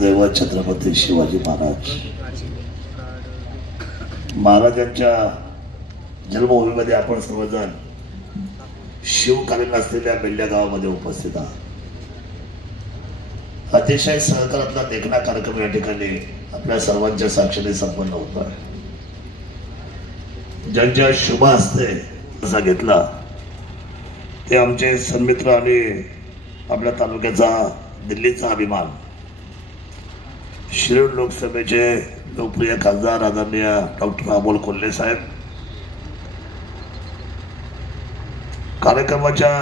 दैवत छत्रपती शिवाजी महाराज महाराजांच्या जन्मभूमीमध्ये आपण सर्वजण शिवकालीन असलेल्या बेल्ल्या गावामध्ये उपस्थित आहात। अतिशय सहकारातला देखणा कार्यक्रम या ठिकाणी आपल्या सर्वांच्या साक्षीने संपन्न होतो आहे। ज्यांच्या शुभ हस्ते असा घेतला ते आमचे सन्मित्र आणि आपल्या तालुक्याचा दिल्लीचा अभिमान शिरूर लोकसभेचे लोकप्रिय खासदार आदरणीय डॉक्टर अमोल कोल्हे साहेब, कार्यक्रमाच्या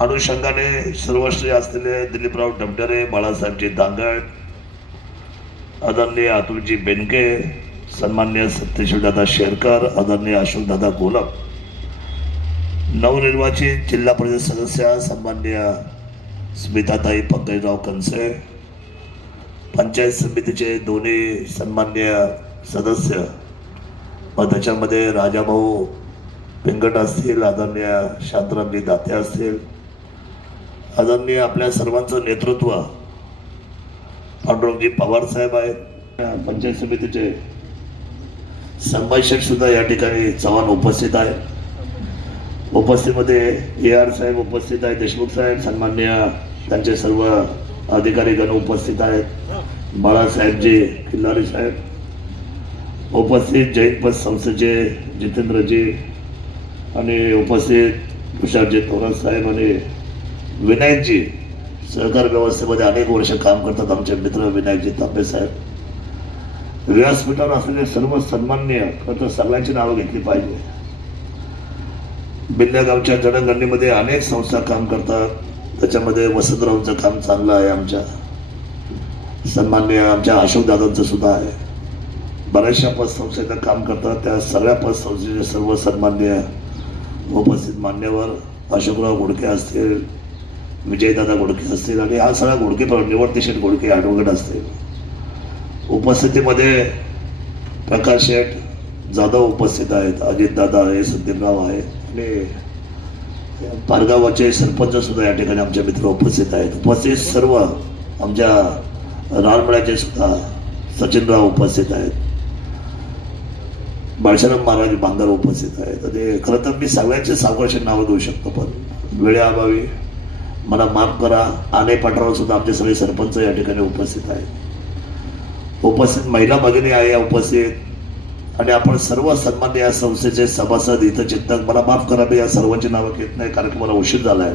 अनुषंगाने सर्वश्रेय असलेले दिलीपराव डमडरे, बाळासाहेबजी दांगड, आदरणीय अतुलजी बेनके, सन्मान्य सत्यशीलदादा शेरकर, आदरणीय अशोकदादा गोलप, नवनिर्वाचित जिल्हा परिषद सदस्य सन्मान्य स्मिताताई पंकजराव कंसे, पंचायत समितीचे दोन्ही सन्मान्य सदस्य व त्याच्यामध्ये राजाभाऊ पिंगट असतील, आदरणीय शांतरामजी दाते असतील, आदरणीय आपल्या सर्वांचं नेतृत्व पांडुरंगजी पवार साहेब आहेत, पंचायत समितीचे संभाषक सुद्धा या ठिकाणी चव्हाण उपस्थित आहेत। उपस्थितीमध्ये AR साहेब उपस्थित आहेत, देशमुख साहेब, सन्मान्य त्यांचे सर्व अधिकारीगण उपस्थित आहेत, बाळासाहेबजी खिल्लारी साहेब उपस्थित, जैन पथ संस्थेचे जितेंद्रजी आणि उपस्थित तुषारजी थोरात साहेब आणि विनायकजी, सहकार व्यवस्थेमध्ये अनेक वर्ष काम करतात आमचे मित्र विनायकजी तांबे साहेब, व्यासपीठावर असलेले सर्व सन्मान्य, खरं सगळ्यांची नावं घेतली पाहिजे। बेल्ल्या गावच्या जडणघडणीमध्ये अनेक संस्था काम करतात, त्याच्यामध्ये वसंतरावांचं काम चांगलं आहे, आमच्या सन्मान्य आमच्या अशोकदादांचं सुद्धा आहे, बऱ्याचशा पतसंस्थेचं काम करतात, त्या सगळ्या पतसंस्थेचे सर्व सन्मान्य उपस्थित मान्यवर अशोकराव घोडके असतील, विजयदादा घोडके असतील आणि हा सगळा घोडके निवर्ती शेठ घोडके ॲडव्होकेट असतील। उपस्थितीमध्ये प्रकाश शेठ जाधव उपस्थित आहेत, अजितदादा आहे, संदीपराव आहे आणि पारगावाचे सरपंच सुद्धा या ठिकाणी आमचे मित्र उपस्थित आहेत। उपस्थित सर्व आमच्या रानमळ्याचे सुद्धा सचिनराव उपस्थित आहेत, बाळशाराम महाराज बांगर उपस्थित आहेत आणि खरं तर मी सगळ्यांचे सावकाशी नावं घेऊ शकतो, पण वेळेअभावी मला माफ करा। आने पाटराव सुद्धा आमचे सगळे सरपंच या ठिकाणी उपस्थित आहेत। उपस्थित महिला भगिनी आहे या उपस्थित आणि आपण सर्व सन्मान्य या संस्थेचे सभासद, इथं चिंतक, मला माफ करा मी या सर्वांची नावं घेत नाही कारण की मला उशीर झाला आहे,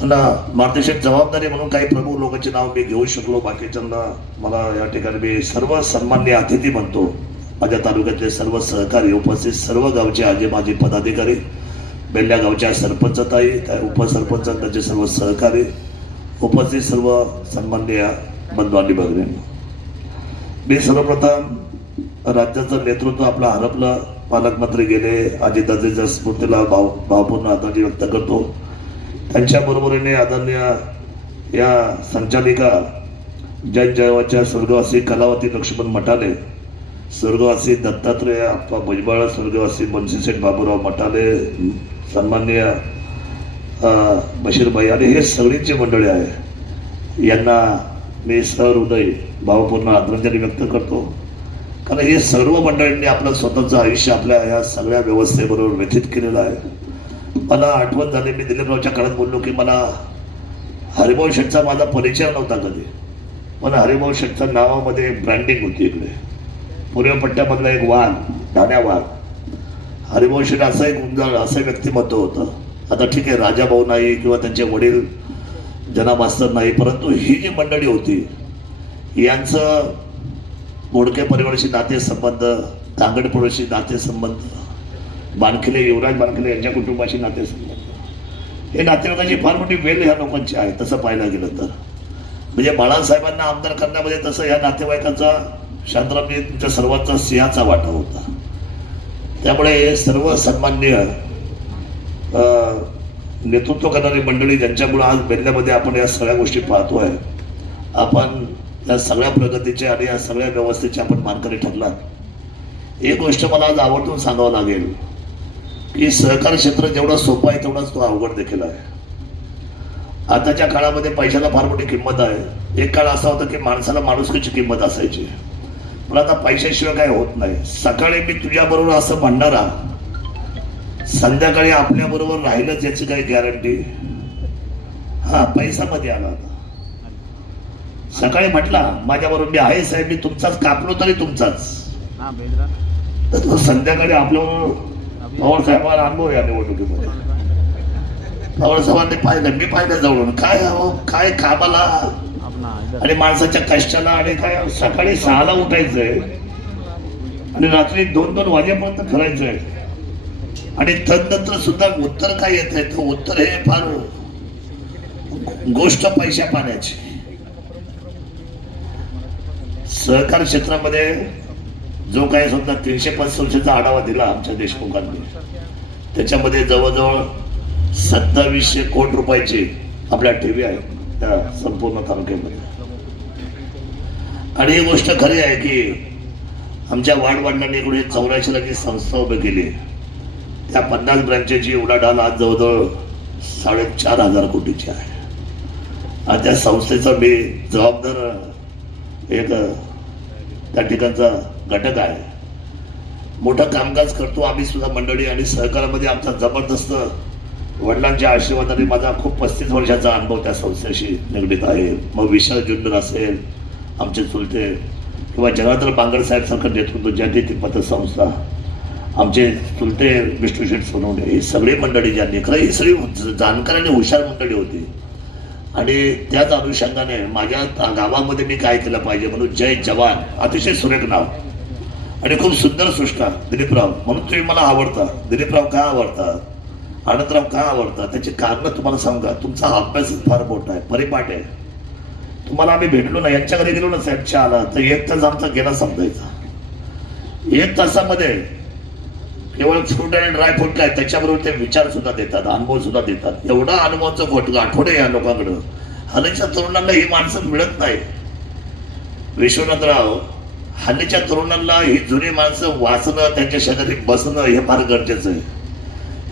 पण मार्गदर्शक जबाबदारी म्हणून काही प्रमुख लोकांची नाव मी घेऊ शकलो, बाकीच्यांना मला या ठिकाणी मी सर्व सन्मान्य अतिथी म्हणतो। माझ्या तालुक्यातले सर्व सहकारी उपस्थित, सर्व गावचे आजी माजी पदाधिकारी, बेल्ल्या गावच्या सरपंचताई, त्या उपसरपंच, त्यांचे सर्व सहकारी उपस्थित, सर्व सन्मान्य बंधू आणि भगिनी, मी सर्वप्रथम राज्याचं नेतृत्व आपलं हरपलं, पालकमंत्री गेले, अजितदादांच्या स्मृतीला भावपूर्ण आदरांजली व्यक्त करतो। त्यांच्या बरोबरीने आदरणीय या संचालिका जैन जयवाच्या स्वर्गवासी कलावती लक्ष्मण मटाले, स्वर्गवासी दत्तात्रय आप्पा भुजबळ, स्वर्गवासी मुन्शीसेठ बाबूराव मटाले, सन्माननीय बशीरभाई आणि हे सगळीची मंडळी आहे, यांना मी सहृदय भावपूर्ण आदरांजली व्यक्त करतो। कारण हे सर्व मंडळींनी आपलं स्वतःचं आयुष्य आपल्या या सगळ्या व्यवस्थेबरोबर व्यतीत केलेलं आहे। मला आठवण झाली, मी दिलीपरावच्या काळात बोललो की मला हरिभाऊ शेठचा माझा परिचय नव्हता कधी, पण हरिभाऊ शेठच्या नावामध्ये ब्रँडिंग होती इकडे पूर्व पट्ट्यामधला एक वाघ, ठाण्या वाघ, हरिभाऊ शेठ असं एक उंजाळ, असं व्यक्तिमत्व होतं। आता ठीक आहे, राजाभाऊ नाही किंवा त्यांचे वडील जना मास्तर नाही, परंतु ही जी मंडळी होती यांचं घोडके परिवाराशी नातेसंबंध, तांगड परिवाराशी नातेसंबंध, बानखिले, युवराज बानखिले यांच्या कुटुंबाशी नातेसंबंध, हे नातेवाईकांची फार मोठी वेल ह्या लोकांची आहे तसं पाहायला गेलं तर। म्हणजे बाळासाहेबांना आमदार करण्यामध्ये तसं या नातेवाईकांचा, शांतरामजींच्या सर्वांचा सिंहाचा वाटा होता। त्यामुळे सर्व सन्मान्य नेतृत्व करणारी मंडळी ज्यांच्यामुळे आज बेल्ल्यामध्ये आपण या सगळ्या गोष्टी पाहतोय, आपण या सगळ्या प्रगतीचे आणि या सगळ्या व्यवस्थेचे आपण मानकरी ठरलात। एक गोष्ट मला आज आवर्जून सांगावं लागेल की सहकार क्षेत्र जेवढा सोपं आहे तेवढाच तो अवघड देखील आहे। आताच्या काळामध्ये पैशाला फार मोठी किंमत आहे. एक काळ असा होता की माणसाला माणुसकीची किंमत असायची, पण आता पैशाशिवाय काय होत नाही. सकाळी मी तुझ्या बरोबर असं म्हणणारा संध्याकाळी आपल्या बरोबर राहिलंच याची काही गॅरंटी? हा, पैसा मध्ये आला होता. सकाळी म्हटला माझ्या बरोबर मी आहे साहेब, मी तुमचाच, कापलो तरी तुमचाच, तर तो संध्याकाळी आपल्याबरोबर पवार साहेबांना अनुभव या निवडणुकीमध्ये. पवार साहेबांनी पाहिलं, मी पाहिलं जवळून, काय काय कामाला आणि माणसाच्या कष्टाला, आणि काय सकाळी 6ला उठायचंय आणि रात्री 2-2 वाजेपर्यंत फिरायचंय, आणि तदनंतर सुद्धा उत्तर काय येत आहे, तर उत्तर हे फार गोष्ट पैशा पाण्याची. सहकार क्षेत्रामध्ये जो काही सुद्धा 365 आढावा दिला आमच्या देशमुखांनी, त्याच्यामध्ये जवळजवळ 2700 कोटी रुपयाची आपल्या ठेवी आहेत त्या संपूर्ण तालुक्यामध्ये. आणि ही गोष्ट खरी आहे की आमच्या वाडवडिलांनी इकडे 84ला जी संस्था उभी केली, त्या 50 ब्रँचेची उलाढाल आज जवळजवळ 4,500 कोटीची आहे. आणि त्या संस्थेचा मी जबाबदार एक त्या ठिकाणचा घटक आहे. मोठं कामकाज करतो आम्ही सुद्धा मंडळी, आणि सहकारामध्ये आमचा जबरदस्त वडिलांच्या आशीर्वादाने माझा खूप 35 वर्षाचा अनुभव त्या संस्थेशी निगडीत आहे. मग विशाल जुन्नर असेल, आमचे चुलते, किंवा जनार्दन बांगर साहेब सारखं नेतृत्व ज्यांनी ती पतसंस्था, आमचे चुलते विष्णू शेठ सोनवणे, ही सगळी मंडळी ज्यांनी, खरं ही सगळी जाणकार आणि हुशार मंडळी होती. आणि त्याच अनुषंगाने माझ्या गावामध्ये मी काय केलं पाहिजे म्हणून जय जवान, अतिशय सुरेख नाव आणि खूप सुंदर सृष्टा दिलीपराव, म्हणून तुम्ही मला आवडता. दिलीपराव का आवडतात, आनंदराव का आवडतात, त्याची कारणं तुम्हाला सांगा. तुमचा अभ्यासच फार मोठा आहे, परिपाठ आहे. तुम्हाला आम्ही भेटलो ना, यांच्या घरी गेलो ना साहेब चहाला, तर 1 तास आमचा गेला समजायचा. 1 तासामध्ये केवळ फ्रूट आणि ड्राय फ्रूट काय, त्याच्याबरोबर ते विचार सुद्धा देतात, अनुभव सुद्धा देतात. एवढा अनुभवाचं आठवडे या लोकांकडं. हल्लीच्या तरुणांना ही माणसं मिळत नाही. विश्वनाथराव, हल्लीच्या तरुणांना ही जुनी माणसं वाचणं, त्यांच्या शेजारी बसणं हे फार गरजेचं आहे.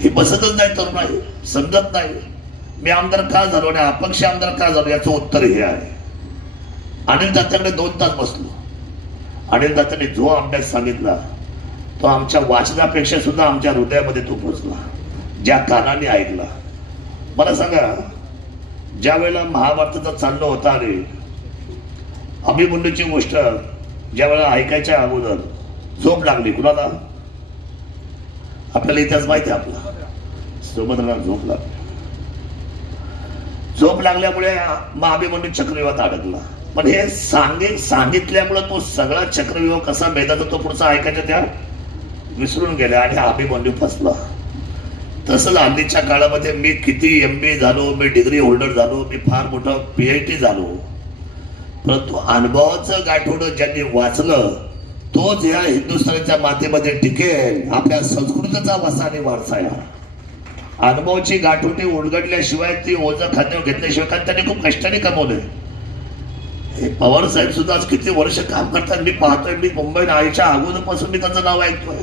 हे बसतच नाही तरुण आहे, समजत नाही. मी आमदार का झालो आणि अपक्ष आमदार का झालो, याचं उत्तर हे आहे. अनिल दात्याकडे 2 तास बसलो. अनिल दात्याने जो अभ्यास सांगितला तो आमच्या वाचनापेक्षा सुद्धा आमच्या हृदयामध्ये तो पोचला, ज्या कानाने ऐकला. मला सांगा, ज्या वेळेला महाभारताचा चाललं होता आणि अभिमन्यूची गोष्ट ज्या वेळेला ऐकायच्या अगोदर झोप लागली कुणाला, आपल्याला इतिहास माहिती आहे आपला, सुभद्राला झोप लागली. झोप लागल्यामुळे मग अभिमन्यू चक्रव्यूहात अडकला. पण हे सांगितल्यामुळे तो सगळा चक्रव्यूह कसा भेदाचा तो पुढचा ऐकायचा त्या विसरून गेल्या आणि अभिमन्यू फसला. तसंच हल्लीच्या काळामध्ये मी किती MBA झालो, मी डिग्री होल्डर झालो, मी फार मोठा PhD झालो, परंतु अनुभवाचं गाठोडं ज्यांनी वाचलं तोच या हिंदुस्थानाच्या मातेमध्ये टिकेल. आपल्या संस्कृतीचा वसा आणि वारसा या अनुभवाची गाठोटी उलगडल्याशिवाय, ती ओझं खांद्यावर घेतल्याशिवाय, कारण त्यांनी खूप कष्टाने कमवले. हे पवार साहेब सुद्धा आज किती वर्ष काम करतात मी पाहतोय. मी मुंबईत आईच्या अगोदरपासून मी त्यांचं नाव ऐकतोय.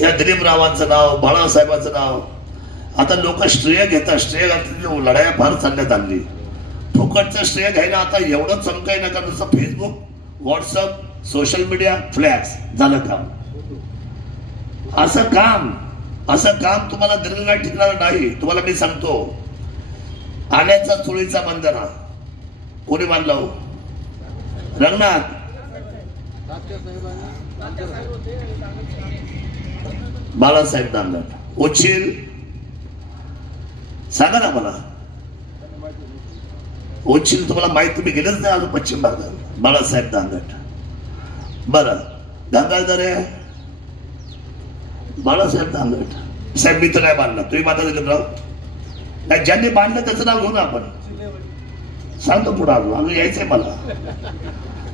या दिलीपरावांचं नाव, बाळासाहेबांचं नाव. आता लोक श्रेय घेतात, श्रेय घातली लढाया फार चालण्यात आणली. फुकटचं श्रेय घ्यायला आता एवढं चमकाय नका, नुसतं Facebook, WhatsApp, social media, flex झालं काम. असं काम तुम्हाला दीर्घकाळ टिकणार नाही. तुम्हाला मी सांगतो, आण्याचा चोळीचा बंधना कोणी बांधलं? रंगनाथ. बाळासाहेब दांगट. उच्चील सांगा ना मला. उच्चील तुम्हाला माहित, तुम्ही गेलेच नाही अजून पश्चिम भागात. बाळासाहेब दांगट. बरं, दांगट रे बाळासाहेब दांगट साहेब, मी तर नाही बांधला, तुम्ही बांधा दिलीपराव नाही. ज्यांनी बांधलं त्याचं नाव घेऊ ना आपण, सांगतो पुढे अजून यायचंय मला.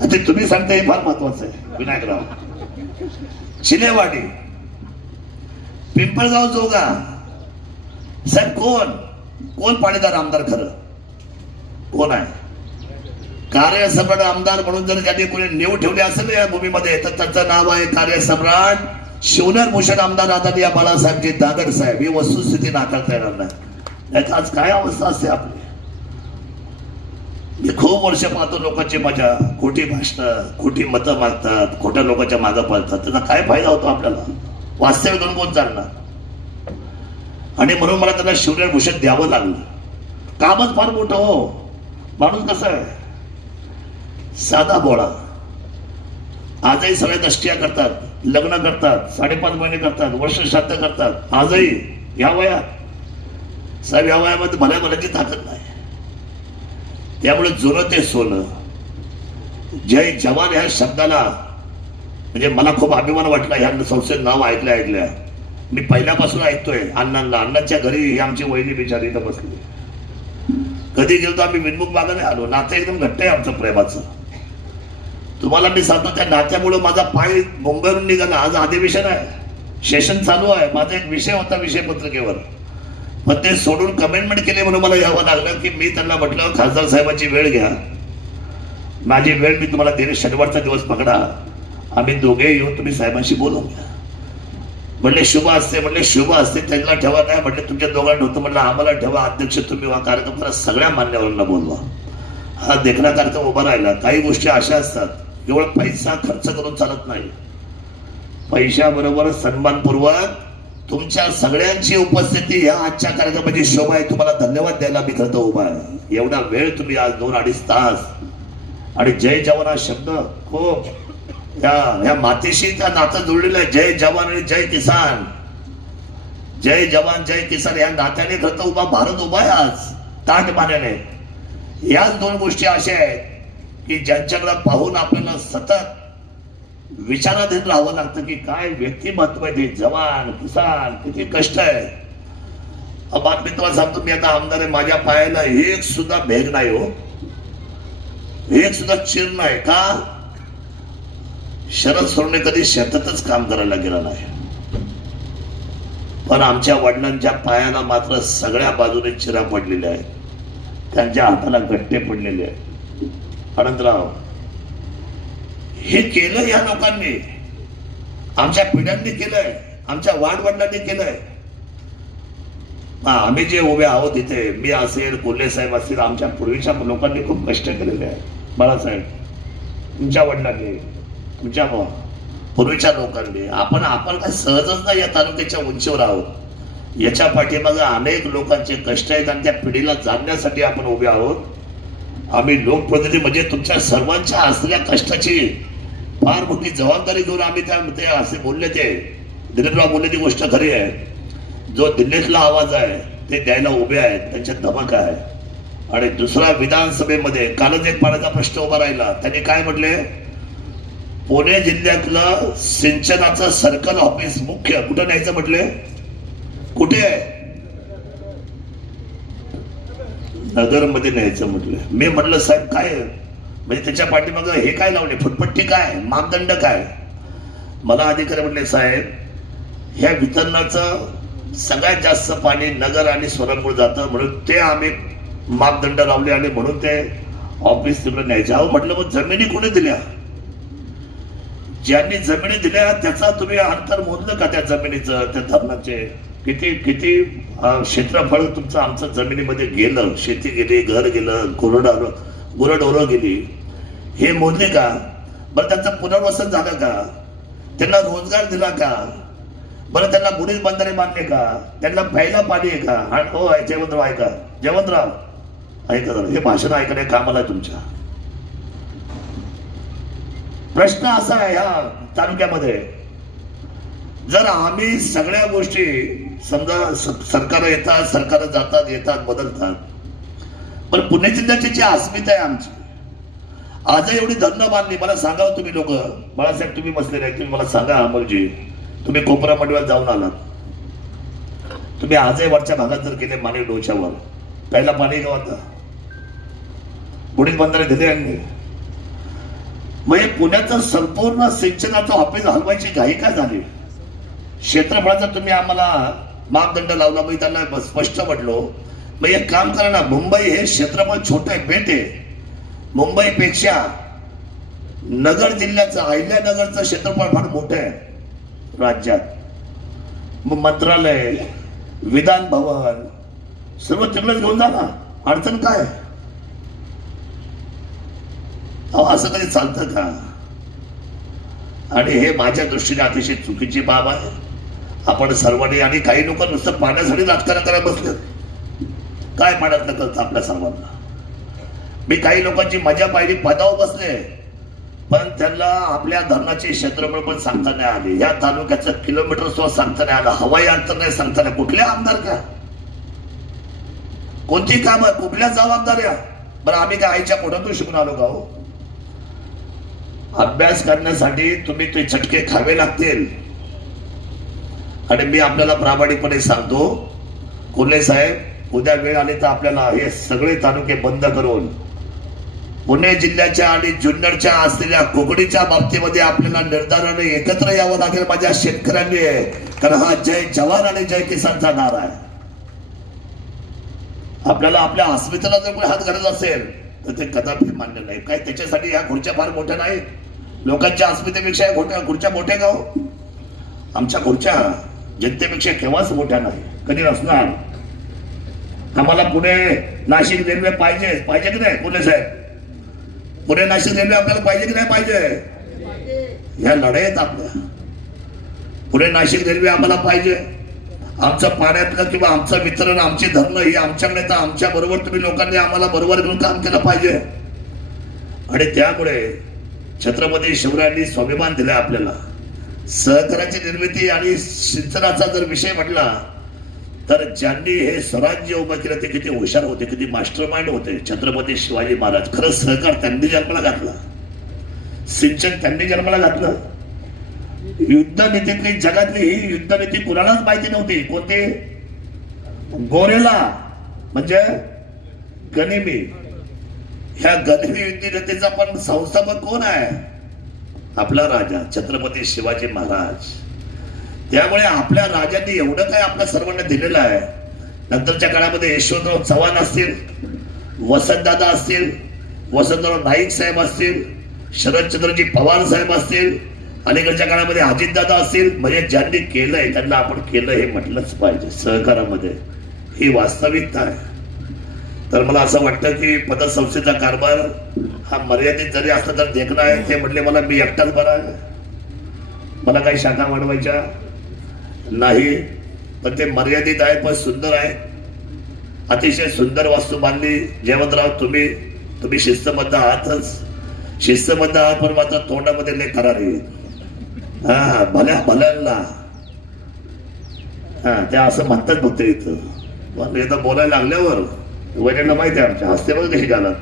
ते तुम्ही सांगता हे फार महत्वाचं आहे. विनायकराव. चिलेवाडी, पिंपळगाव, जोगा साहेब, कोण पाणीदार आमदार खरं कोण आहे? कार्यसम्राट आमदार म्हणून जर ज्यांनी कोणी नेव ठेवली असेल या भूमीमध्ये, तर त्याचं नाव आहे कार्यसम्राट शिवनेर भूषण आमदार आदरणीय बाळासाहेबजी दांगट साहेब. ही वस्तुस्थिती नाकारता येणार नाही. आज काय अवस्था असते आपली. मी खूप वर्ष पाहतो लोकांची मजा, खोटी भाषणं, खोटी मतं मागतात, खोट्या लोकांच्या मागं पळतात. त्याचा काय फायदा होतो आपल्याला? वास्तविक अनुभव चालणार. आणि म्हणून मला त्यांना शिवराय भूषण द्यावं लागलं. कामच फार मोठं हो. माणूस कसा आहे, साधा बोळा. आजही सगळ्या दष्टिया करतात, लग्न करतात, 5.5 महिने करतात, वर्ष श्राद्ध करतात. आजही या वयात, साहेब या वयामध्ये भल्याची ताकद नाही. त्यामुळे जुनं ते सोनं. जय जवान ह्या शब्दाला म्हणजे मला खूप अभिमान वाटला. ह्या संस्थेचं नाव ऐकल्या मी पहिल्यापासून ऐकतोय. अण्णांच्या घरी ही आमची वहिनी बिचारी इथं बसली. कधी गेलो तर आम्ही विनमुख मागाने आलो. नातं एकदम घट्ट आहे आमचं प्रेमाचं. तुम्हाला मी सांगतो, त्या नात्यामुळे माझा पाय मुंबईवरून निघाला. आज अधिवेशन आहे, सेशन चालू आहे. माझा एक विषय होता विषय पत्रिकेवर, पण ते सोडून कमेंटमेंट केले म्हणून मला यावं लागलं. की मी त्यांना म्हटलं, खासदार साहेबांची वेळ घ्या, माझी वेळ मी तुम्हाला देणे. शनिवारचा दिवस पकडा, आम्ही दोघे येऊन तुम्ही साहेबांशी बोलून घ्या. म्हणले शुभ असते. म्हणले शुभ असते त्यांना ठेवा नाही. म्हटले तुमच्या दोघांना होतं. म्हटलं आम्हाला ठेवा. अध्यक्ष तुम्ही कार्यक्रम करा, सगळ्या मान्यवरांना बोलवा. हा देखणा कार्यक्रम उभा राहिला. काही गोष्टी अशा असतात, केवळ पैसा खर्च करून चालत नाही. पैशाबरोबर सन्मानपूर्वक तुमच्या सगळ्यांची उपस्थिती ह्या आजच्या कार्यक्रमाची शोभा आहे. तुम्हाला धन्यवाद द्यायला मी खरं तर उभा आहे. एवढा वेळ तुम्ही आज 2-2.5 तास. आणि जय जवान हा शब्द खूप ह्या मातीशी त्या नातं जोडलेलं आहे. जय जवान आणि जय किसान. जय जवान जय किसान ह्या नात्याने खरं तर भारत उभा आहे आज ताट मानेने. याच 2 गोष्टी अशा आहेत की ज्यांच्याकडे पाहून आपल्याला सतत विचाराधीन राहावं लागतं की काय व्यक्तिमत्व आहे ते. जवान किसान किती कष्ट आहे. मी तुम्हाला सांगतो, मी आता आमदार आहे, माझ्या पायाला एक सुद्धा भेग नाही हो, एक सुद्धा चिर नाही. का? शरद सोडणे कधी शेतातच काम करायला गेला नाही. पण आमच्या वडिलांच्या पायाला मात्र सगळ्या बाजूने चिरा पडलेल्या आहेत, त्यांच्या हाताला गट्टे पडलेले आहेत. अनंतराव, हे केलं या लोकांनी, आमच्या पिढ्यांनी केलंय, आमच्या वाडवडिलांनी केलंय. आम्ही जे उभे आहोत इथे, मी असेल, कोल्हे साहेब असतील, आमच्या पूर्वीच्या लोकांनी खूप कष्ट केलेले आहेत. बाळासाहेब, तुमच्या वडिलांनी, तुमच्या पूर्वीच्या लोकांनी. आपण काय सहजच नाही या तालुक्याच्या उंचीवर आहोत. याच्या पाठीमागे अनेक लोकांचे कष्ट आहेत आणि त्या पिढीला जाणण्यासाठी आपण उभे आहोत. आम्ही लोकप्रतिनिधी म्हणजे तुमच्या सर्वांच्या असलेल्या कष्टाची फार मोठी जबाबदारी घेऊन आम्ही ते असे बोलले. ते दिलीपराव बोलले ती गोष्ट खरी आहे. जो दिल्लीतला आवाज आहे ते द्यायला उभे आहेत, त्यांच्या धमक आहे. आणि दुसरा, विधानसभेमध्ये कालच एक पाण्याचा प्रश्न उभा राहिला. त्यांनी काय म्हटले, पुणे जिल्ह्यातलं सिंचनाचं सर्कल ऑफिस मुख्य कुठं न्यायचं म्हटले. कुठे आहे? नगरमध्ये न्यायचं म्हटलं. मी म्हटलं साहेब काय म्हणजे त्याच्या पाठीमागं हे काय लावले, फुटपट्टी काय, मापदंड काय? मला अधिकारी म्हटले, साहेब ह्या वितरणाचं सगळ्यात जास्त पाणी नगर आणि सोलापूर जातं, म्हणून ते आम्ही मापदंड लावले आणि म्हणून ते ऑफिस तिकडे न्यायचे. अहो म्हटलं, मग जमिनी कोणी दिल्या? ज्यांनी जमिनी दिल्या त्याचा तुम्ही अंतर मोजलं का? त्या जमिनीचं, त्या धरणाचे किती क्षेत्रफळ तुमचं आमचं जमिनीमध्ये गेलं. शेती गेली, घर गेलं, गुरढोरं गेली, हे मोजले का? बरं त्यांचं पुनर्वसन झालं का? त्यांना रोजगार दिला का? बरं त्यांना बुडीत बंधारे बांधले का? त्यांना प्यायला पाणी आहे का? हो आहे जयवंतराव, ऐका जयवंतराव, ऐका जरा, हे भाषण ऐकणे कामाला आहे तुमच्या. प्रश्न असा आहे ह्या तालुक्यामध्ये, जर आम्ही सगळ्या गोष्टी समजा सरकार येतात, सरकार जातात, येतात, बदलतात, पण पुणे जिल्ह्याची जी अस्मिता आहे आमची, आज एवढी धरणं बांधली. मला सांगावं तुम्ही लोक, बाळासाहेब तुम्ही बसलेले आहे, तुम्ही मला सांगा, अमोलजी तुम्ही कोपरा मंडळात जाऊन आलात, तुम्ही आजही वरच्या भागात जर गेले माने डोच्यावर, प्यायला पाणी गावात बुडीत बंधारे दिले यांनी. मग हे पुण्याचं संपूर्ण सिंचनाचं ऑफिस हलवायची घाई का झाली? क्षेत्रफळाचा तुम्ही आम्हाला मापदंड लावला, मी त्यांना स्पष्ट म्हटलो, मग एक काम करा ना, मुंबई हे क्षेत्रफळ छोटं आहे, पेट आहे. मुंबईपेक्षा नगर जिल्ह्याचं, अहिल्यानगरचं क्षेत्रफळ फार मोठं आहे राज्यात. मग मंत्रालय, विधान भवन सर्व तिकडेच घेऊन जा ना, अडचण काय? अहो असं कधी चालतं का? आणि हे माझ्या दृष्टीने अतिशय चुकीची बाब आहे. आपण सर्वांनी, आणि काही लोक नुसतं पाण्यासाठी राजकारण करायला बसले. काय पाण्यातलं कळतं आपल्या सर्वांना. मी काही लोकांची मजा पाहिली, पदावर बसले, पण त्यांना आपल्या धरणाचे क्षेत्रफळ पण सांगता नाही आले, या तालुक्याचं किलोमीटर सुद्धा सांगता नाही आलं, हवाई अंतर नाही सांगता नाही. कुठले आमदार का? कोणती काम, कुठल्या जबाबदाऱ्या? बरं आम्ही काय आईच्या पोटातून शिकून आलो का हो? अभ्यास करण्यासाठी तुम्ही ते चटके खावे लागतील. आणि मी आपल्याला प्रामाणिकपणे सांगतो, कोल्हे साहेब, उद्या वेळ आली तर आपल्याला हे सगळे तालुके बंद करून पुणे जिल्ह्याच्या आणि जुन्नरच्या असलेल्या कोकणीच्या बाबतीमध्ये आपल्याला निर्धाराने एकत्र यावं लागेल माझ्या शेतकऱ्यांनी. कारण हा जय जवान आणि जय किसानचा नारा आहे. आपल्याला आपल्या अस्मितेला जर कोणी हात घालत असेल तर ते कदापि मान्य नाही. काय त्याच्यासाठी ह्या खुर्च्या फार मोठ्या नाहीत, लोकांच्या अस्मितेपेक्षा या खुर्च्या मोठ्या का हो? आमच्या खुर्च्या जनतेपेक्षा केव्हाच मोठ्या नाही, कधी नसणार. आम्हाला पुणे नाशिक रेल्वे पाहिजे की नाही कोल्हे साहेब? पुणे नाशिक रेल्वे आपल्याला पाहिजे की नाही पाहिजे? ह्या लढाईत आपल्या पुणे नाशिक रेल्वे आम्हाला पाहिजे. आमचं पाण्यातलं किंवा आमचं वितरण, आमची धरणं ही आमच्याकडे, तर आमच्या बरोबर तुम्ही लोकांनी आम्हाला बरोबर घेऊन काम केलं पाहिजे. आणि त्यामुळे छत्रपती शिवरायांनी स्वाभिमान दिला आपल्याला. सहकाराची निर्मिती आणि सिंचनाचा जर विषय म्हटला तर ज्यांनी हे स्वराज्य उभं केलं ते किती हुशार होते, किती मास्टर माइंड होते. छत्रपती शिवाजी महाराज. खरंच सहकार त्यांनी जन्माला घातला, सिंचन त्यांनी जन्माला घातलं. युद्धनीतीतली, जगातली ही युद्धनीती कुणालाच माहिती नव्हती. कोणती? गोरेला म्हणजे गनिमी. ह्या गनिमी युद्धनीतीचा पण संस्थापक कोण आहे? आपला राजा छत्रपती शिवाजी महाराज. त्यामुळे आपल्या राजांनी एवढं काय आपल्या सर्वांना दिलेलं आहे. नंतरच्या काळामध्ये यशवंतराव चव्हाण असतील, वसंतदादा असतील, वसंतराव नाईक साहेब असतील, शरदचंद्रजी पवार साहेब असतील, अलीकडच्या काळामध्ये अजितदादा असतील. म्हणजे ज्यांनी केलंय त्यांना आपण केलं हे म्हटलंच पाहिजे. सहकारामध्ये ही वास्तविकता आहे. तर मला असं वाटतं की पतसंस्थेचा कारभार हा मर्यादित जरी असला तर देखणं आहे. ते म्हटले मला मी एकटाच बरा आहे, मला काही शाखा वाढवायच्या नाही, पण ते मर्यादित आहे पण सुंदर आहे. अतिशय सुंदर वास्तू बांधली. जयवंतराव तुम्ही शिस्तबद्ध आहातच, शिस्तबद्ध आहात, पण मात्र तोंडामध्ये लय करारी. हा भल्याला हा त्या असं म्हणतात बघते इथं. पण एकदा बोलायला लागल्यावर वडिलांना माहिती आहे आमच्या हस्ते बघ कशी घालत.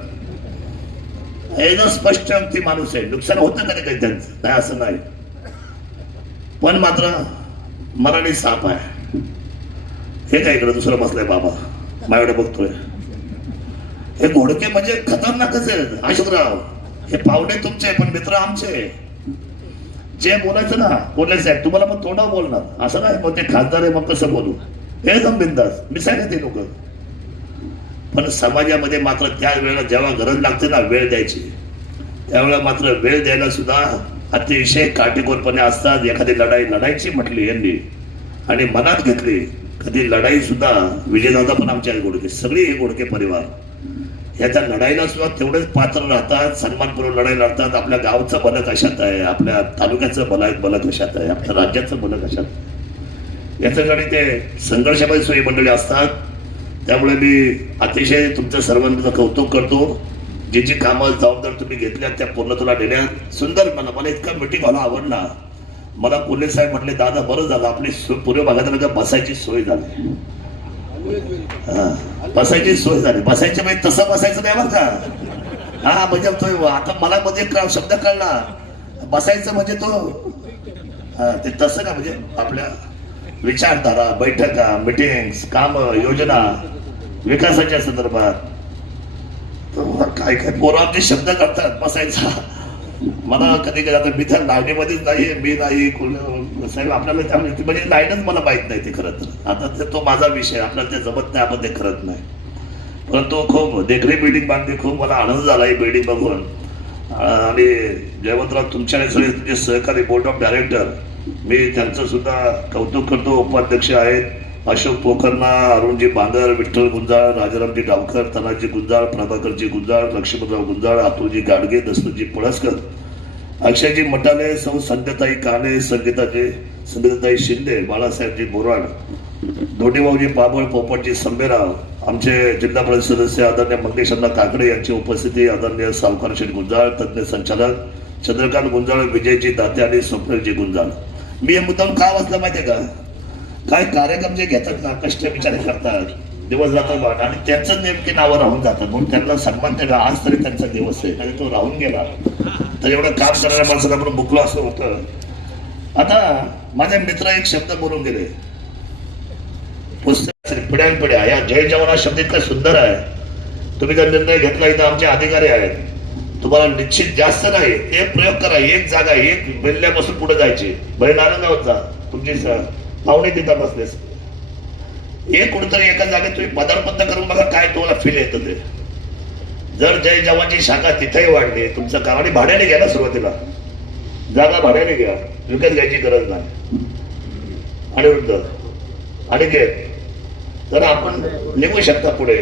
एकदम स्पष्ट ती माणूस आहे. नुकसान होतं कधी काही त्यांचं नाही असं नाही, पण मात्र मराठी साप आहे. हे काय इकडे दुसरं बसलाय बाबा माझ्याकडे बघतोय. हे घोडके म्हणजे खतरनाकच आहे अशोकराव. हे पाहुणे तुमचे पण मित्र आमचे. जे बोलायचं ना बोलले साहेब तुम्हाला मग तोंडावर बोलणार असं नाही. मग ते खासदार आहे मग कसं बोलू, एकदम बिंदास मिसायला ते लोक. पण समाजामध्ये मात्र त्या वेळेला जेव्हा गरज लागते ना वेळ द्यायची, त्यावेळेला मात्र वेळ द्यायला सुद्धा अतिशय काटेकोरपणे असतात. एखादी लढाई लढायची म्हटली यांनी आणि मनात घेतली, कधी लढाई सुद्धा. विजयदादा पण आमच्या घोडके, सगळे हे घोडके परिवार ह्याच्या लढाईला सुद्धा तेवढेच पात्र राहतात, सन्मानपूर्वक लढाई लढतात. आपल्या गावचं भलं कशात आहे, आपल्या तालुक्याचं भलं कशात आहे, आपल्या राज्याचं भलं कशात आहे, याच्याकडे ते संघर्षामध्ये सोयी मंडळी असतात. त्यामुळे मी अतिशय तुमचं सर्वांचं कौतुक करतो. जी जी कामं जबाबदार तुम्ही घेतल्यात त्या पूर्णत्वाला नेण्यात. सुंदर मला इतका मिटिंग हॉल आवडला. मला कोल्हे साहेब म्हटले दादा बरं झालं आपली पूर्व भागात बसायची सोय झाली. बसायची सोय झाली. बसायची म्हणजे तसं बसायचं नाही बरं का. हा म्हणजे तो आता मला मध्ये शब्द कळला, बसायचं म्हणजे तो ते तसं का, म्हणजे आपल्या विचारधारा, बैठका, मिटिंग्स, काम, योजना, विकासाच्या संदर्भात काय काय पोरांचे शब्द करतात बसायचा. मला कधी कधी आता मी त्या लाईनीमध्येच नाही, मी नाही साहेब आपल्याला त्यामुळे म्हणजे लाईनच मला माहित नाही ते खरं तर. आता तो माझा विषय, आपल्याला ते जमत नाही, आपण ते करत नाही. परंतु खूप देखणी बिल्डिंग बांधली, खूप मला आनंद झाला ही बिल्डिंग बघून. आणि जयवंतराव तुमच्या सगळे तुमचे सहकारी बोर्ड ऑफ डायरेक्टर, मी त्यांचं सुद्धा कौतुक करतो. उपाध्यक्ष आहेत, अशोक पोखरणा, अरुणजी बांगर, विठ्ठल गुंजाळ, राजारामजी डावकर, तनाजी गुंजाळ, प्रभाकरजी गुंजाळ, लक्ष्मणराव गुंजाळ, अतुलजी गाडगे, दस्तूरजी पळसकर, अक्षयजी मटाले, सौ संध्याताई काने, संगीताताई शिंदे, बाळासाहेबजी बोराड, दोडीभाऊजी पाबळ, पोपटजी संबेराव, आमचे जिल्हा परिषद सदस्य आदरणीय मंगेशअण्णा काकडे यांची उपस्थिती, आदरणीय सावकारशेठ गुंजाळ, तज्ज्ञ संचालक चंद्रकांत गुंजाळ, विजयजी दाते आणि स्वप्नीलजी गुंजाळ. मी हे मुद्दाम का वाचलं माहितीये का? काय कार्यक्रम जे घेतात ना, कष्ट विचार करतात, दिवस जातात आणि त्यांचं नेमकी नावं राहून जातात, म्हणून त्यांना सन्मान द्यावा. आज तरी त्यांचा दिवस आहे आणि तो राहून गेला तर एवढं काम करणाऱ्या माणसाला आपण बुकलो असं होतं. आता माझे मित्र एक शब्द बोलून गेले, पुस्तक पिढ्यानपिढ्या, या जय जवान हा शब्द इतका सुंदर आहे. तुम्ही जर निर्णय घेतला, इथं आमचे अधिकारी आहेत, तुम्हाला निश्चित जास्त नाही, एक प्रयोग करा, एक जागा, एक बेल्ल्यापासून पुढे जायची, भय नारायण जा, तुमची पाहुणे तिथं बसलेस, एक कुठेतरी एका जागेत तुम्ही पदार्पण करून बघा, काय तुम्हाला फील येतं ते. जर जय जवानची शाखा तिथेही वाढली, तुमचं काम, आणि भाड्याने घ्या ना, सुरुवातीला जागा भाड्याने घ्या, विकत घ्यायची गरज नाही. आणि वृद्ध आणि घेत तर आपण निघू शकता पुढे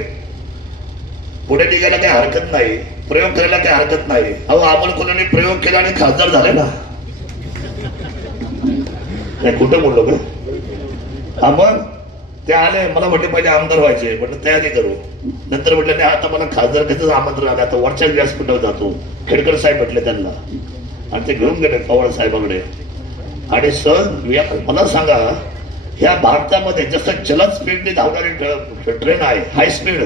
निघायला काही हरकत नाही, प्रयोग करायला काही हरकत नाही. अहो, अमोल कोल्हेने प्रयोग केला आणि खासदार झाले ना, कुठं बोललो का? अमोल ते आले, मला म्हटले पहिले आमदार व्हायचे, म्हटलं तयारी करू, नंतर म्हटलं नाही, आता मला खासदारकीचं आमंत्रण आलं, आता वरच्या व्यासपीठावर जातो. खेडकर साहेब म्हटले त्यांना, आणि ते घेऊन गेले पवार साहेबांकडे. आणि सर मला सांगा, ह्या भारतामध्ये जसं जलद स्पीडने धावणारी ट्रेन आहे, हाय स्पीड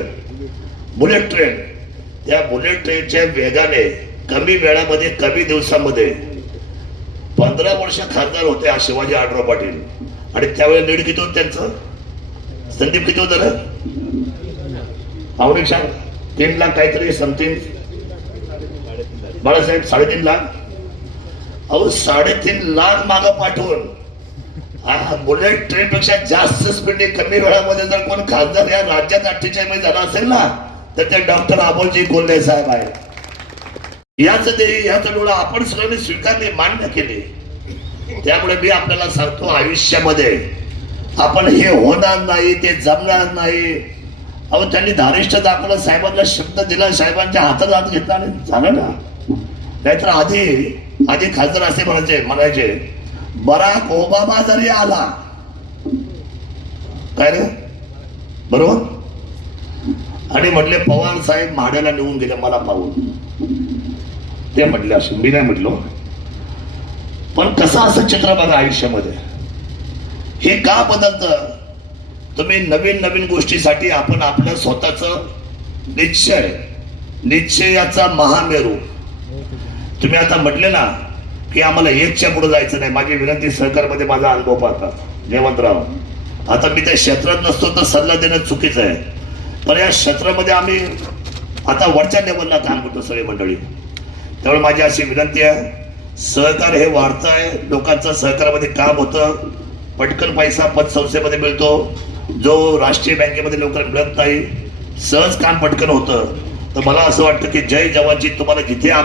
बुलेट ट्रेन, त्या बुलेट ट्रेनच्या वेगाने कमी वेळामध्ये, कमी दिवसामध्ये 15 वर्ष खासदार होते शिवाजी आढराव पाटील. आणि त्यावेळेला लीड किती होतं त्यांचं? संदीप किती होतं ना? आवडे सांग, 3 लाख काहीतरी समथिंग. बाळासाहेब 3.5 लाख. अहो, 3.5 लाख मागं पाठवून बुलेट ट्रेन पेक्षा जास्त स्पीडने कमी वेळामध्ये जर कोण खासदार या राज्यात 48 मध्ये झाला असेल ना, तर ते डॉक्टर अमोलजी कोल्हे साहेब आहेत. याच डोळा आपण सगळ्यांनी स्वीकारले, मान्य केले. त्यामुळे मी आपल्याला सांगतो, आयुष्यामध्ये आपण हे होणार नाही, ते जमणार नाही. अहो, त्यांनी धारिष्ठ दाखवलं, साहेबांना शब्द दिला, साहेबांच्या हातात हात घेतला आणि झालं ना. नाहीतर आधी खासदार असे म्हणायचे बराक ओबामा जरी आला, काय रे बरोबर, आणि म्हटले पवार साहेब म्हाड्याला निघून गेले मला पाहून, ते म्हटले असे, मी नाही म्हटलो. पण कसं असं चित्र बघा आयुष्यामध्ये, हे का बदलतं? तुम्ही नवीन गोष्टीसाठी आपण आपलं स्वतःच निश्चयाचा महामेरू. तुम्ही आता म्हटले ना की आम्हाला 1च्या पुढे जायचं नाही, माझी विनंती, सहकारमध्ये माझा अनुभव पाहता जयवंतराव, आता मी त्या क्षेत्रात नसतो तर सल्ला देणं चुकीचं आहे, पण या क्षेत्रामध्ये आम्ही आता वरच्या लेवलला काम करतो सगळी मंडळी. त्यामुळे माझी अशी विनंती आहे, सहकार हे वाढतं आहे, लोकांचं सहकारामध्ये काम होतं, पटकन पैसा पतसंस्थेमध्ये मिळतो, जो राष्ट्रीय बँकेमध्ये लवकर मिळत नाही, सहज काम पटकन होतं. तर मला असं वाटतं की जय जवानची तुम्हाला जिथे या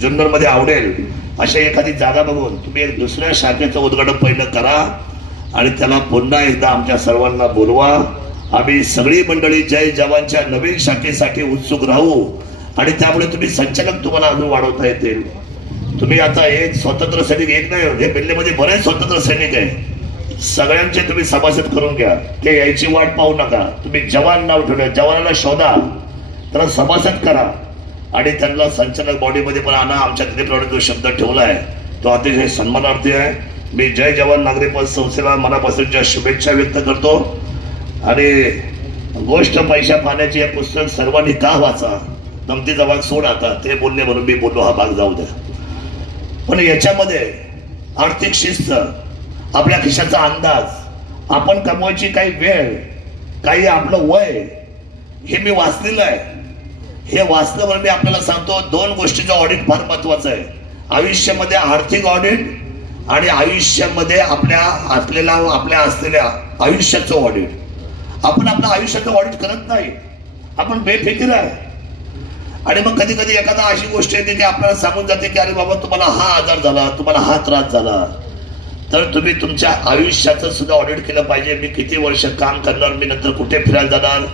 जुन्नरमध्ये आवडेल अशा एखादी जागा बघून तुम्ही एक दुसऱ्या शाखेचं उद्घाटन पहिलं करा आणि त्याला पुन्हा एकदा आमच्या सर्वांना बोलवा. आम्ही सगळी मंडळी जय जवानच्या नवीन शाखेसाठी उत्सुक राहू आणि त्यामुळे तुम्ही संचालक तुम्हाला अजून वाढवता येतील. तुम्ही आता एक स्वतंत्र सैनिक, एक नाही, हे बिल्लेमध्ये बरेच स्वतंत्र सैनिक आहे, सगळ्यांचे तुम्ही सभासद करून घ्या. ते यायची वाट पाहू नका. तुम्ही जवान नाव ठेवलं, जवानाला शोधा, त्याला सभासद करा आणि त्यांना संचालक बॉडीमध्ये पण आणा. आमच्या दिलीपरावने जो शब्द ठेवला आहे तो अतिशय सन्मानार्थी आहे. मी जय जवान नागरी पद संस्थेला मनापासूनच्या शुभेच्छा व्यक्त करतो. आणि गोष्ट पैशा पाण्याची हे पुस्तक सर्वांनी का वाचा, नमतीचा भाग सोड, आता ते बोलले म्हणून मी बोललो, हा भाग जाऊ द्या. पण याच्यामध्ये आर्थिक शिस्त, आपल्या खिशाचा अंदाज, आपण कमवायची काही वेळ, काही आपलं वय, हे मी वाचलेलं आहे. हे वाचलं म्हणून मी आपल्याला सांगतो, 2 गोष्टीचं ऑडिट फार महत्वाचं आहे आयुष्यामध्ये, आर्थिक ऑडिट आणि आयुष्यामध्ये आपल्या असलेल्या आयुष्याचं ऑडिट. आपण आपलं आयुष्याचं ऑडिट करत नाही, आपण बेफिकीर आहे. आणि मग कधी कधी एखादा अशी गोष्ट येते की आपल्याला सांगून जाते की अरे बाबा तुम्हाला हा आजार झाला, तुम्हाला हा त्रास झाला, तर तुम्ही तुमच्या आयुष्याचं सुद्धा ऑडिट केलं पाहिजे. मी किती वर्ष काम करणार, मी नंतर कुठे फिरायला जाणार,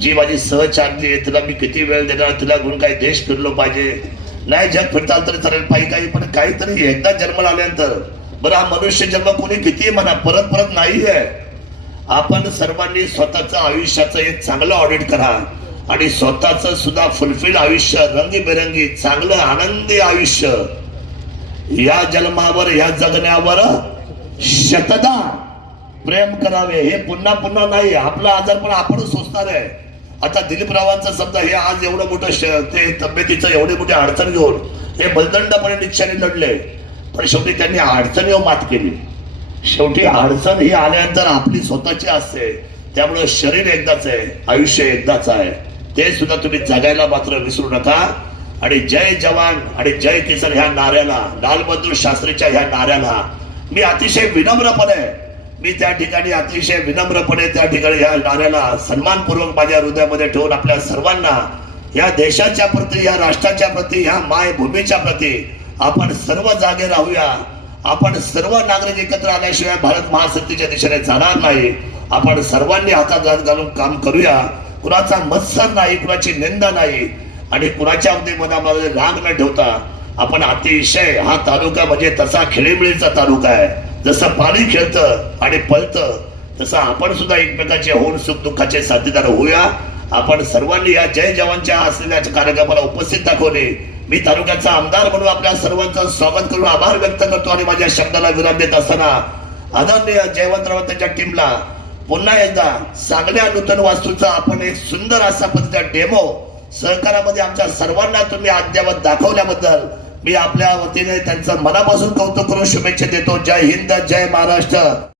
जी माझी सहचारली आहे तिला मी किती वेळ देणार, तिला घेऊन काही देश फिरलो पाहिजे. नाही जग फिरता आलं तरी चालेल पाहिजे काही, पण काहीतरी एकदा जन्माला आल्यानंतर बरं हा मनुष्य जन्म कोणी किती म्हणा परत परत नाही आहे. आपण सर्वांनी स्वतःचं आयुष्याचं एक चांगलं ऑडिट करा आणि स्वतःचं सुद्धा फुलफिल आयुष्य, रंगीबेरंगी चांगलं आनंदी आयुष्य या जन्मावर या जगण्यावर शतदा प्रेम करावे. हे पुन्हा पुन्हा नाही. आपला आजार पण आपणच सोचणार आहे. आता दिलीपरावांचं समजा हे आज एवढं मोठं ते तब्येतीचं एवढी मोठी अडचण घेऊन हे बलदंडपणे निश्चयाने लढले, पण शेवटी त्यांनी अडचणीवर मात केली. शेवटी अडचण ही आल्यानंतर आपली स्वतःची असते. त्यामुळे शरीर एकदाच आहे, आयुष्य एकदाच आहे. ते सुद्धा तुम्ही जगायला मात्र विसरू नका. आणि जय जवान आणि जय किसान ह्या नाऱ्याला, लाल बहादूर शास्त्रीच्या ह्या नाऱ्याला मी अतिशय विनम्रपणे, मी त्या ठिकाणी अतिशय विनम्रपणे त्या ठिकाणी ह्या नाऱ्याला सन्मानपूर्वक माझ्या हृदयामध्ये ठेवून आपल्या सर्वांना या देशाच्या प्रती, या राष्ट्राच्या प्रती, ह्या मायभूमीच्या प्रती आपण सर्व जागे राहूया. आपण सर्व नागरिक एकत्र आल्याशिवाय भारत महासत्तेच्या दिशेने जाणार नाही. आपण सर्वांनी हातात हात घालून काम करूया. कुणाचा मत्सर नाही, कुणाची निंदा नाही आणि कुणाच्या मनामध्ये राग न ठेवता आपण अतिशय, हा तालुका म्हणजे तसा खेळीमेळीचा तालुका आहे. जसं पाणी खेळतं आणि पळतं तसं आपण सुद्धा एकमेकाचे होऊन सुख दुःखाचे साथीदार होऊया. आपण सर्वांनी या जय जवानच्या असलेल्या कार्यक्रमाला उपस्थित दाखवले. मी तालुक्याचा आमदार म्हणून आपल्या सर्वांचं स्वागत करून आभार व्यक्त करतो आणि माझ्या शब्दाला विराम देत असताना आदरणीय जयवंतराव त्यांच्या टीमला पुन्हा एकदा चांगल्या नूतन वास्तूचा आपण एक सुंदर असा पद्धतीचा डेमो सहकारामध्ये आमच्या सर्वांना तुम्ही अद्यावत दाखवल्याबद्दल मी आपल्या वतीने त्यांचं मनापासून कौतुक करून शुभेच्छा देतो. जय हिंद, जय महाराष्ट्र.